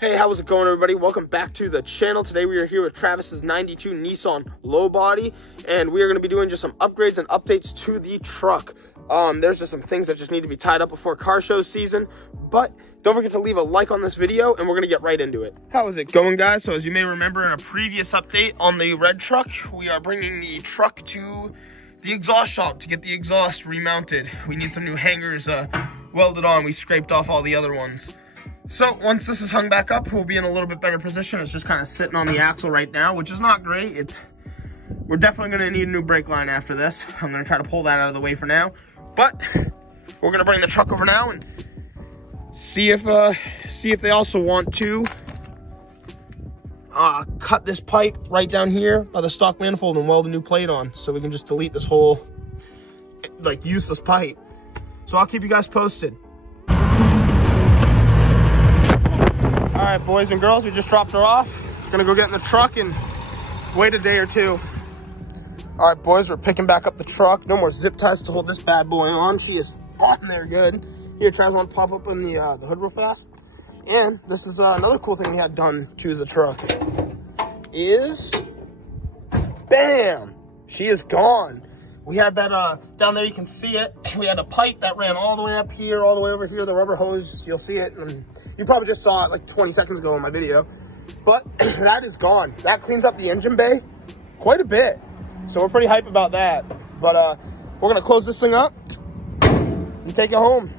Hey, how's it going, everybody? Welcome back to the channel. Today we are here with Travis's 92 Nissan low body, and we are going to be doing just some upgrades and updates to the truck. There's just some things that just need to be tied up before car show season, but don't forget to leave a like on this video, and we're going to get right into it. How is it going, guys? So as you may remember in a previous update on the red truck, we are bringing the truck to the exhaust shop to get the exhaust remounted. We need some new hangers welded on. We scraped off all the other ones. So once this is hung back up, we'll be in a little bit better position. It's just kind of sitting on the axle right now, which is not great. We're definitely going to need a new brake line after this. I'm going to try to pull that out of the way for now. But we're going to bring the truck over now and see if they also want to cut this pipe right down here by the stock manifold and weld a new plate on, so we can just delete this whole like useless pipe. So I'll keep you guys posted. All right, boys and girls, we just dropped her off. Gonna go get in the truck and wait a day or two. All right, boys, we're picking back up the truck. No more zip ties to hold this bad boy on. She is on there good. Here, Travis, want to pop up in the hood real fast? And this is another cool thing we had done to the truck is, bam, she is gone. We had that down there, you can see it. We had a pipe that ran all the way up here, all the way over here, the rubber hose, you'll see it. And you probably just saw it like 20 seconds ago in my video. But that is gone. That cleans up the engine bay quite a bit. So we're pretty hype about that. But we're gonna close this thing up and take it home.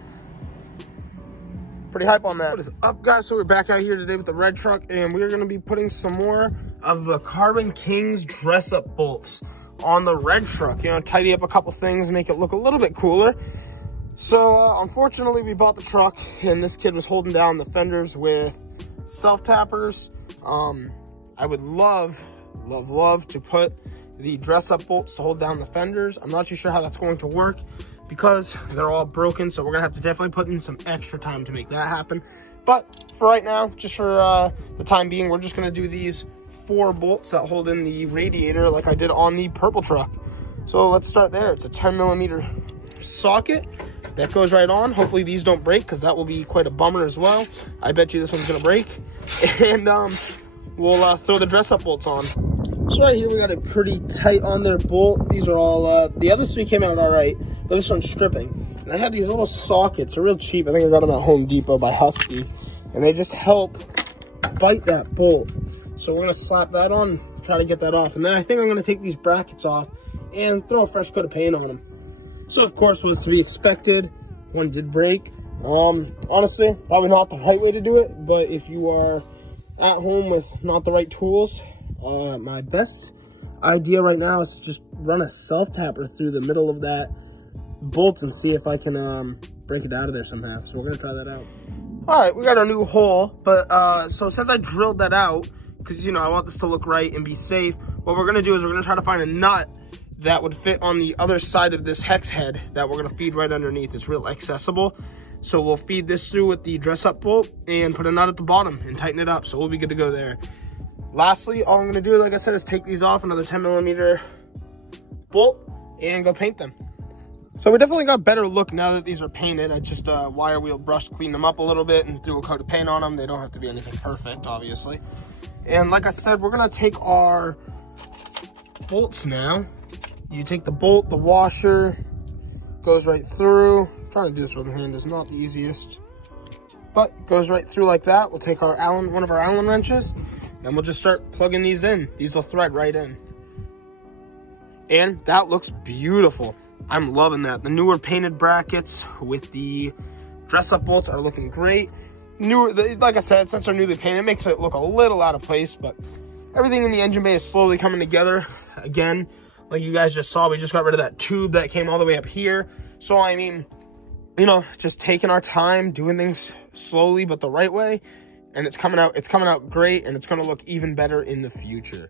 Pretty hype on that. What is up, guys? So we're back out here today with the red truck, and we're gonna be putting some more of the Carbon Kings dress-up bolts on the red truck. You know, tidy up a couple things, make it look a little bit cooler. So unfortunately, we bought the truck, and this kid was holding down the fenders with self-tappers. I would love to put the dress-up bolts to hold down the fenders. I'm not too sure how that's going to work because they're all broken, so we're gonna have to definitely put in some extra time to make that happen. But for right now, just for the time being, we're just gonna do these 4 bolts that hold in the radiator like I did on the purple truck. So let's start there. It's a 10mm socket that goes right on. Hopefully these don't break, because that will be quite a bummer as well. I bet you this one's gonna break. And we'll throw the dress-up bolts on. So right here we got a pretty tight on there bolt. These are all, the other 3 came out all right, but this one's stripping. And I have these little sockets, they're real cheap. I think I got them at Home Depot by Husky. And they just help bite that bolt. So we're gonna slap that on, try to get that off. And then I think I'm gonna take these brackets off and throw a fresh coat of paint on them. So of course, was to be expected. One did break. Honestly, probably not the right way to do it, but if you are at home with not the right tools, my best idea right now is to just run a self-tapper through the middle of that bolt and see if I can break it out of there somehow. So we're gonna try that out. All right, we got our new hole, but so since I drilled that out, because you know I want this to look right and be safe, what we're gonna do is we're gonna try to find a nut that would fit on the other side of this hex head that we're gonna feed right underneath. It's real accessible. So we'll feed this through with the dress-up bolt and put a nut at the bottom and tighten it up. So we'll be good to go there. Lastly, all I'm gonna do, like I said, is take these off, another 10mm bolt, and go paint them. So we definitely got a better look now that these are painted. I just wire wheel brushed, cleaned them up a little bit, and threw a coat of paint on them. They don't have to be anything perfect, obviously. And like I said, we're gonna take our bolts now. You take the bolt, the washer, goes right through. Trying to do this with the hand is not the easiest, but goes right through like that. We'll take our one of our Allen wrenches, and we'll just start plugging these in. These will thread right in. And that looks beautiful. I'm loving that. The newer painted brackets with the dress-up bolts are looking great. Like I said, since they're newly painted, it makes it look a little out of place, but everything in the engine bay is slowly coming together. Again, like you guys just saw, we just got rid of that tube that came all the way up here. So, I mean, you know, just taking our time, doing things slowly but the right way, and it's coming out great, and it's gonna look even better in the future.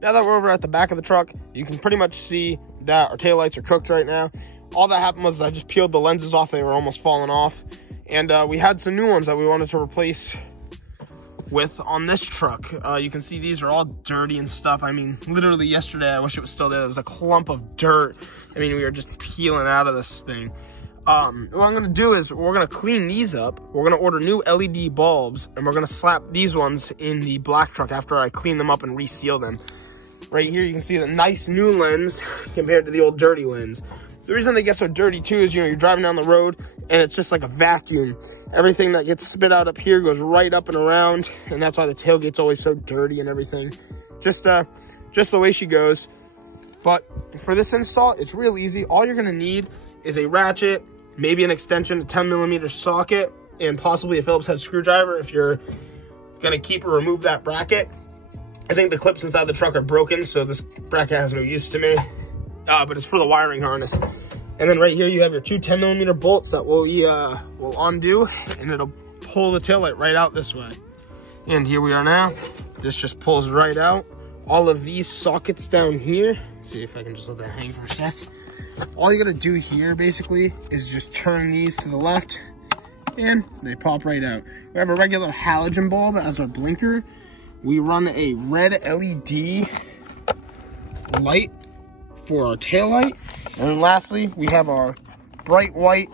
Now that we're over at the back of the truck, you can pretty much see that our taillights are cooked right now. All that happened was I just peeled the lenses off. They were almost falling off. And we had some new ones that we wanted to replace with on this truck. You can see these are all dirty and stuff. I mean, literally yesterday, I wish it was still there. There was a clump of dirt. I mean, we were just peeling out of this thing. what I'm gonna do is we're gonna clean these up. We're gonna order new LED bulbs, and we're gonna slap these ones in the black truck after I clean them up and reseal them. Right here, you can see the nice new lens compared to the old dirty lens. The reason they get so dirty too is, you know, you're driving down the road and it's just like a vacuum. Everything that gets spit out up here goes right up and around, and that's why the tailgate's always so dirty and everything. Just the way she goes. But for this install, it's real easy. All you're gonna need is a ratchet, maybe an extension, a 10mm socket, and possibly a Phillips head screwdriver if you're gonna keep or remove that bracket. I think the clips inside the truck are broken, so this bracket has no use to me. But it's for the wiring harness. And then right here, you have your two 10mm bolts that will undo, and it'll pull the taillight right out this way. And here we are now. This just pulls right out. All of these sockets down here, see if I can just let that hang for a sec. All you gotta do here basically is just turn these to the left and they pop right out. We have a regular halogen bulb as our blinker. We run a red LED light for our tail light. And then lastly, we have our bright white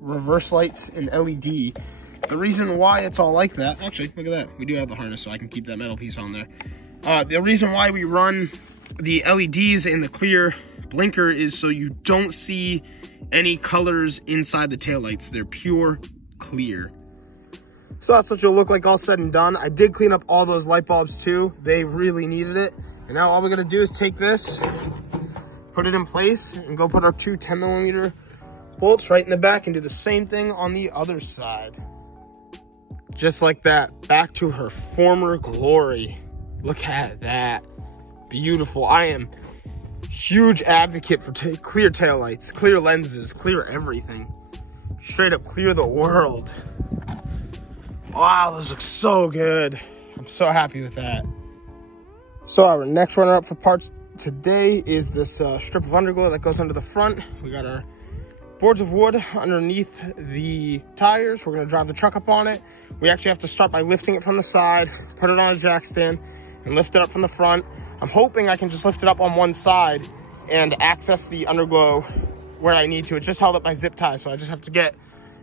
reverse lights in LED. The reason why it's all like that, actually, look at that. We do have the harness, so I can keep that metal piece on there. The reason why we run the LEDs in the clear blinker is so you don't see any colors inside the taillights. They're pure clear. So that's what you'll look like all said and done. I did clean up all those light bulbs too. They really needed it. And now all we're gonna do is take this, put it in place, and go put our two 10mm bolts right in the back and do the same thing on the other side. Just like that, back to her former glory. Look at that, beautiful. I am huge advocate for clear taillights, clear lenses, clear everything. Straight up clear the world. Wow, those look so good. I'm so happy with that. So our next runner up for parts today is this strip of underglow that goes under the front. We got our boards of wood underneath the tires. We're gonna drive the truck up on it. We actually have to start by lifting it from the side, put it on a jack stand, and lift it up from the front. I'm hoping I can just lift it up on one side and access the underglow where I need to. It's just held up by zip ties, so I just have to get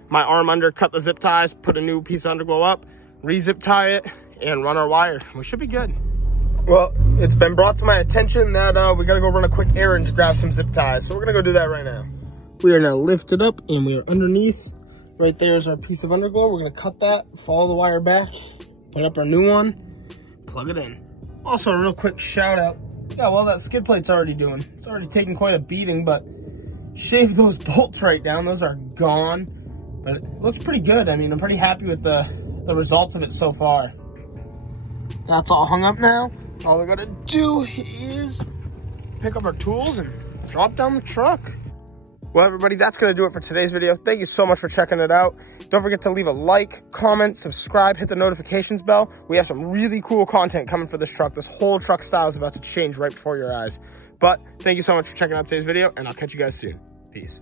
my arm under, cut the zip ties, put a new piece of underglow up, re-zip tie it, and run our wire. We should be good. Well, it's been brought to my attention that we gotta go run a quick errand to grab some zip ties, so we're gonna go do that right now. We are now lifted up and we are underneath. Right there is our piece of underglow. We're gonna cut that, follow the wire back, put up our new one, plug it in. Also, a real quick shout out. Yeah, well, that skid plate's already doing. It's already taking quite a beating, but shave those bolts right down. Those are gone, but it looks pretty good. I mean, I'm pretty happy with the results of it so far. That's all hung up now. All we gotta do is pick up our tools and drop down the truck. Well, everybody, that's going to do it for today's video. Thank you so much for checking it out. Don't forget to leave a like, comment, subscribe, hit the notifications bell. We have some really cool content coming for this truck. This whole truck style is about to change right before your eyes. But thank you so much for checking out today's video, and I'll catch you guys soon. Peace.